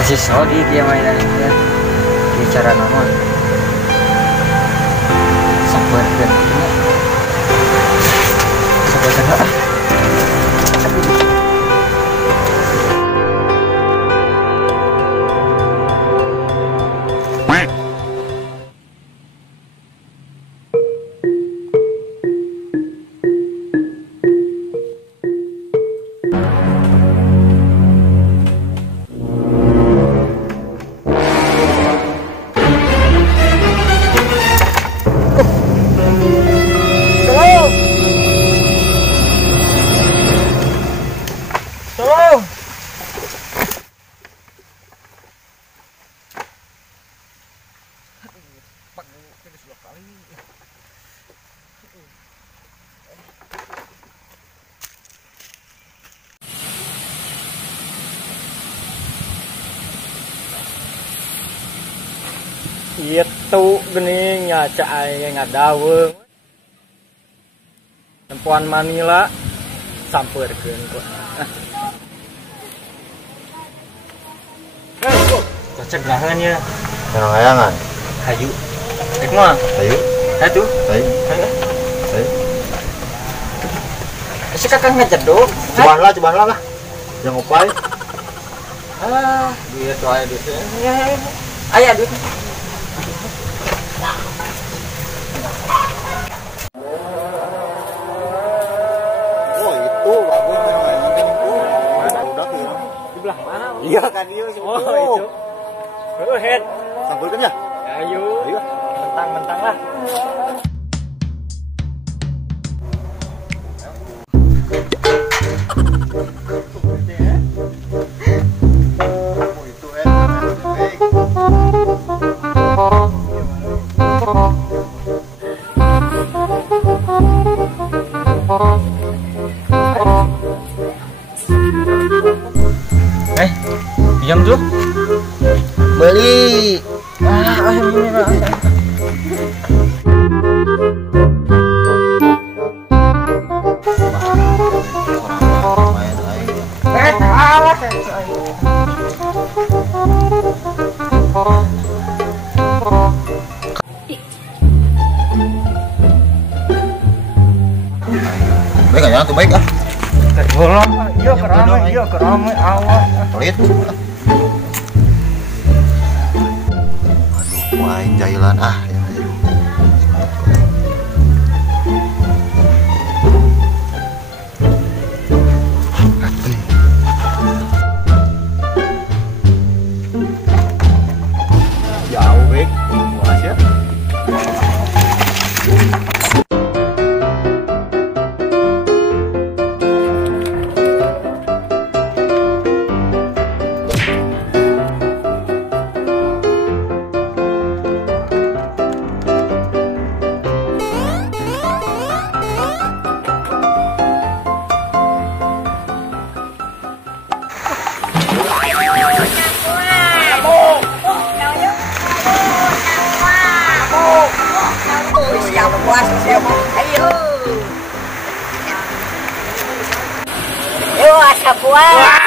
Kasih sodi dia mainan ini bicara nama sampai dan sampai sana itu gini ngaca aja ngadaweng tempuan Manila samperkeun kok cocok lahannya layangan hayu rek mah hayu atuh hayu si kakak ngajedok cobalah lah yang upai dia tuh aya duit aya duit iya kan iya itu head sampulkan ya ayo mentang lah Diam tuh beli baik aja tuh baik iya keramai awak pelit main jailan jauh baik puas ya puas siapa? Ayo. Yo asa puas.